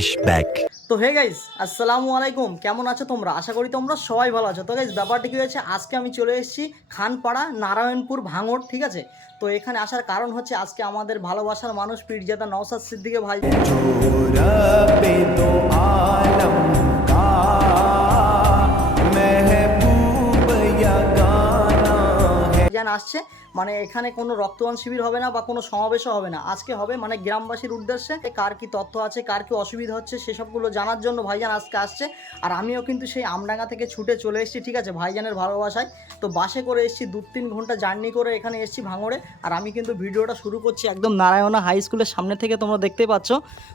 Flashback. তো hey guys আসসালামু আলাইকুম। কেমন আছো তোমরা? আশা করি তোমরা সবাই ভালো আছো। তো গাইস ব্যাপারটা কি হয়েছে? আজকে আমি চলে এসেছি খানপাড়া নারায়ণপুর ভাঙড় ঠিক আছে? তো এখানে আসার কারণ হচ্ছে আজকে আমাদের ভালোবাসার মানুষ পীরজাদা নওসাদ সিদ্দিকে ভাই। আসছে মানে এখানে কোনো রক্তদান শিবির হবে না বা কোনো সমাবেশও হবে না। আজকে হবে মানে গ্রামবাসীর উদ্দেশ্যে কার কি তথ্য আছে, কার কি অসুবিধা হচ্ছে সেসবগুলো জানার জন্য ভাইজান আজকে আসছে। আর আমিও কিন্তু সেই আমডাঙ্গা থেকে ছুটে চলে এসেছি, ঠিক আছে? ভাইজানের ভালোবাসায়। তো বাসে করে এসেছি দু তিন ঘণ্টা জার্নি করে এখানে এসেছি ভাঙড়ে। আর আমি কিন্তু ভিডিওটা শুরু করছি একদম নারায়ণা হাই স্কুলের সামনে থেকে তোমরা দেখতে পাচ্ছ।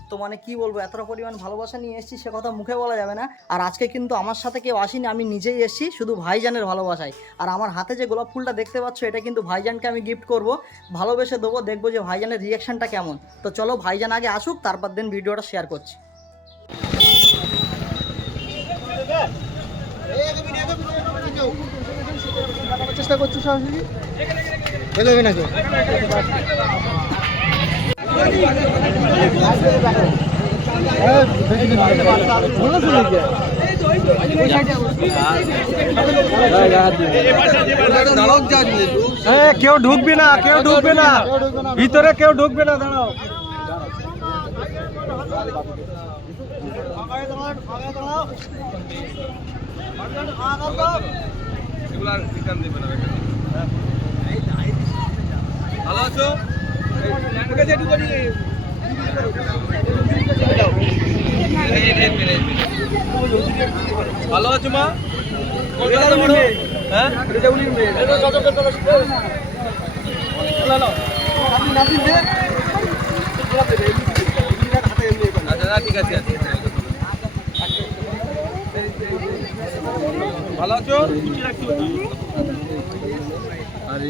তো মানে কি বলব, এতটা পরিমাণ ভালোবাসা নিয়ে এসেছি সে কথা মুখে বলা যাবে না। আর আজকে কিন্তু আমার সাথে কেউ আসেনি, আমি নিজেই এসেছি শুধু ভাইজানের ভালোবাসায়। আর আমার হাতে যে গোলাপ ফুলটা দেখতে পাচ্ছ, এটা কিন্তু ভাইজানকে আমি গিফট করব ভালোবেসে দেবো দেখব যে ভাইজানের রিয়াকশানটা কেমন। তো চলো ভাইজান আগে আসুক তারপর দিন ভিডিওটা শেয়ার করছি। চেষ্টা করছি সরাসরি নাকি কেউ ঢুকবে না কেউ ঢুকবে না। ভিতরে কেউ ঢুকবে না দাঁড়াও। ভালো আছো? ভালো আছো মা? হ্যাঁ? আচ্ছা না, ঠিক আছে আছে। ভালো আছো? আরে।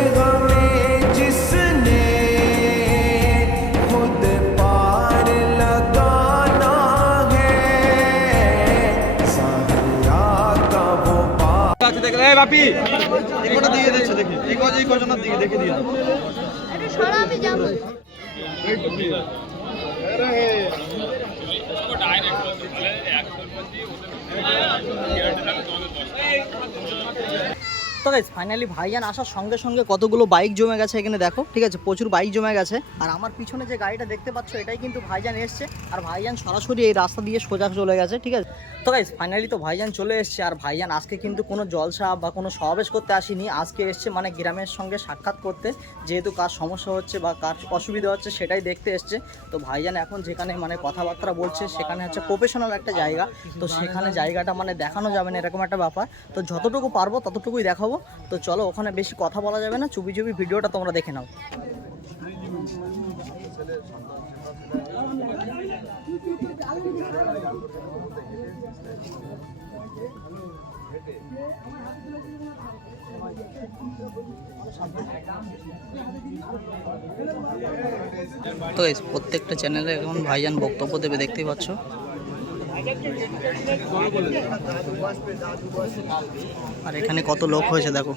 এই বাপি। এগুলো দিয়ে দিচ্ছে দেখি। এই কজ এই কজনের দিকে দেখে দিয়ে দাও। আরে সরা আমি যাব তো গাইজ ফাইনালি ভাইজান আসার সঙ্গে সঙ্গে কতগুলো বাইক জমে গেছে এখানে দেখো, ঠিক আছে, প্রচুর বাইক জমে গেছে। আর আমার পিছনে যে গাড়িটা দেখতে পাচ্ছ, এটাই কিন্তু ভাইজান এসছে। আর ভাইজান সরাসরি এই রাস্তা দিয়ে সোজা চলে গেছে, ঠিক আছে? তো গাইজ ফাইনালি তো ভাইজান চলে এসছে। আর ভাইজান আজকে কিন্তু কোনো জলসা বা কোনো সমাবেশ করতে আসেনি। আজকে এসছে মানে গ্রামের সঙ্গে সাক্ষাৎ করতে। যেহেতু কার সমস্যা হচ্ছে বা কার অসুবিধা হচ্ছে, সেটাই দেখতে এসছে। তো ভাইজান এখন যেখানে মানে কথাবার্তা বলছে, সেখানে হচ্ছে প্রফেশনাল একটা জায়গা। তো সেখানে জায়গাটা মানে দেখানো যাবে না, এরকম একটা ব্যাপার। তো যতটুকু পারব, ততটুকুই দেখাবো। তো চলো, ওখানে বেশি কথা বলা যাবে না চুপি চুপি ভিডিওটা তোমরা দেখে নাও। তো প্রত্যেকটা চ্যানেলে এখন ভাইজান বক্তব্য দেবে, দেখতেই পাচ্ছ। আর এখানে কত লোক হয়েছে, দেখো।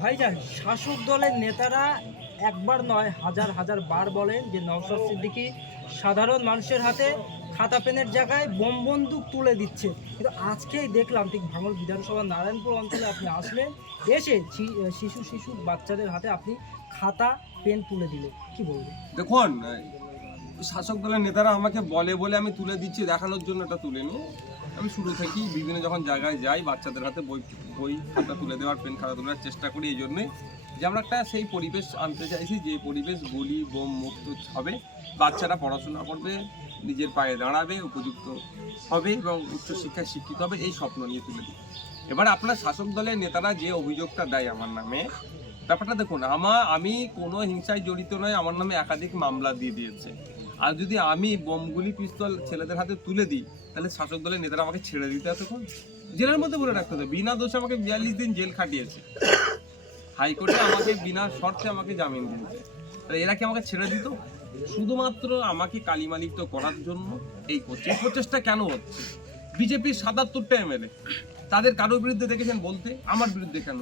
ভাইজান, শাসক দলের নেতারা একবার নয়, হাজার হাজার বার বলেন যে নওশাদ সিদ্দিকি সাধারণ মানুষের হাতে খাতা পেনের জায়গায় বোম বন্দুক তুলে দিচ্ছে। কিন্তু আজকেই দেখলাম, ঠিক ভাঙল বিধানসভা নারায়ণপুর অঞ্চলে আপনি আসলেন, এসে শিশু শিশু বাচ্চাদের হাতে আপনি খাতা, পেন তুলে দিলেন কি বলবেন দেখুন, শাসক দলের নেতারা আমাকে বলে বলে আমি তুলে দিচ্ছি, দেখানোর জন্য এটা তুলে নিই আমি শুরু থেকেই বিভিন্ন যখন জায়গায় যাই, বাচ্চাদের হাতে বই বই, খাতা তুলে দেওয়ার, পেন, খাতা তুলে চেষ্টা করি এই জন্যই যে আমরা একটা সেই পরিবেশ আনতে চাইছি, যে পরিবেশ গুলি বোম মুক্ত হবে, বাচ্চারা পড়াশোনা করবে, নিজের পায়ে দাঁড়াবে, উপযুক্ত হবে এবং উচ্চশিক্ষায় শিক্ষিত হবে, এই স্বপ্ন নিয়ে তুলে দিই। এবার আপনার শাসক দলের নেতারা যে অভিযোগটা দেয় আমার নামে ব্যাপারটা দেখুন আমার আমি কোনো হিংসায় জড়িত নয়, আমার নামে একাধিক মামলা দিয়ে দিয়েছে। আর যদি আমি বোমগুলি, পিস্তল ছেলেদের হাতে তুলে দিই, তাহলে শাসক দলের নেতারা আমাকে ছেড়ে দিতে এতক্ষণ জেলের মধ্যে বলে রাখতে হবে, বিনা দোষে আমাকে বিয়াল্লিশ দিন জেল খাটিয়েছে। হাইকোর্টে আমাকে বিনা শর্তে আমাকে জামিন দিয়েছে। তাহলে এরা কি আমাকে ছেড়ে দিত? শুধুমাত্র আমাকে কালিমালিপ্ত করার জন্য এই করছে প্রচেষ্টা কেন হচ্ছে? বিজেপির সাতাত্তরটা এমএলএ, তাদের কারোর বিরুদ্ধে দেখেছেন বলতে? আমার বিরুদ্ধে কেন?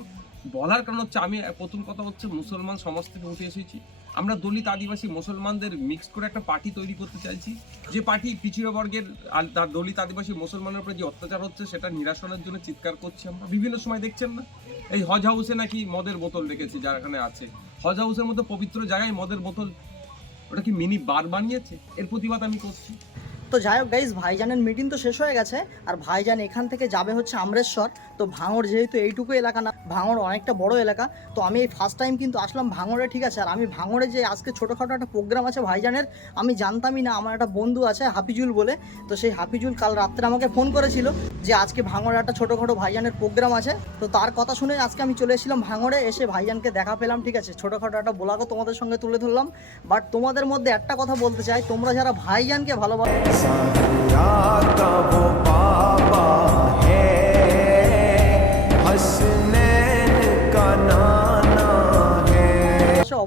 বলার কারণ হচ্ছে আমি প্রথম কথা হচ্ছে মুসলমান সমাজ থেকে উঠে এসেছি। আমরা দলিত আদিবাসী মুসলমানদের মিক্স করে একটা পার্টি তৈরি করতে চাইছি। যে পার্টি পিছিয়ে বর্গের তার দলিত আদিবাসী মুসলমানের উপরে যে অত্যাচার হচ্ছে, সেটা নিরাসনের জন্য চিৎকার করছি আমরা। বিভিন্ন সময় দেখছেন না? এই হজ হাউসে নাকি মদের বোতল রেখেছি যার এখানে আছে। হজ হাউসের মতো পবিত্র জায়গায় মদের বোতল, ওটা কি মিনি বার বানিয়েছে? এর প্রতিবাদ আমি করছি। তো যাই হোক গাইজ ভাইজানের মিটিং তো শেষ হয়ে গেছে। আর ভাইজান এখান থেকে যাবে হচ্ছে আমরেশ্বর। তো ভাঙড় যেহেতু এইটুকু এলাকা না ভাঙড় অনেকটা বড় এলাকা, তো আমি এই ফার্স্ট টাইম কিন্তু আসলাম ভাঙড়ে, ঠিক আছে? আর আমি ভাঙড়ে যে আজকে ছোটোখাটো একটা প্রোগ্রাম আছে ভাইজানের, আমি জানতামই না, আমার একটা বন্ধু আছে হাফিজুল বলে, তো সেই হাফিজুল কাল রাত্রে আমাকে ফোন করেছিল যে আজকে ভাঙড়ে একটা ছোটোখাটো ভাইজানের প্রোগ্রাম আছে, তো তার কথা শুনে আজকে আমি চলে এসেছিলাম ভাঙড়ে, এসে ভাইজানকে দেখা পেলাম, ঠিক আছে? ছোটোখাটো একটা ব্লগও তোমাদের সঙ্গে তুলে ধরলাম বাট তোমাদের মধ্যে একটা কথা বলতে চাই, তোমরা যারা ভাইজানকে ভালোবাসো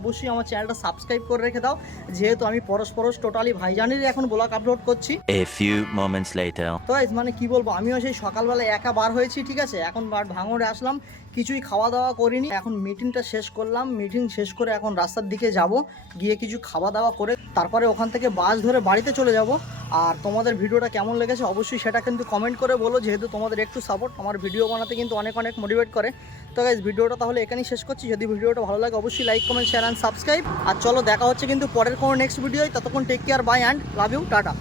অবশ্যই আমার চ্যানেলটা সাবস্ক্রাইব করে রেখে দাও। যেহেতু আমি পরস্পর টোটালি ভাইজানির এখন ব্লগ আপলোড করছি। এ ফিউ মোমেন্টস লেটার তো মানে কি বলব? আমিও সেই সকালবেলা একা বার হয়েছি ঠিক আছে? এখন বার ভাঙড়ে আসলাম। কিছুই খাওয়া দাওয়া করিনি। এখন মিটিংটা শেষ করলাম। মিটিং শেষ করে এখন রাস্তার দিকে যাব। গিয়ে কিছু খাওয়া দাওয়া করে তারপরে ওখান থেকে বাস ধরে বাড়িতে চলে যাব। আর তোমাদের ভিডিওটা কেমন লেগেছে অবশ্যই সেটা কিন্তু কমেন্ট করে বলো। যেহেতু তোমাদের একটু সাপোর্ট আমার ভিডিও বানাতে কিন্তু অনেক অনেক মোটিভেট করে। তো গাইজ ভিডিওটা তাহলে এখানেই শেষ করছি। যদি ভিডিওটা ভালো লাগে, অবশ্যই like comment share and subscribe আর চলো, দেখা হচ্ছে কিন্তু পরের কোনো নেক্সট ভিডিওয় ততক্ষণ take care bye and love you tata.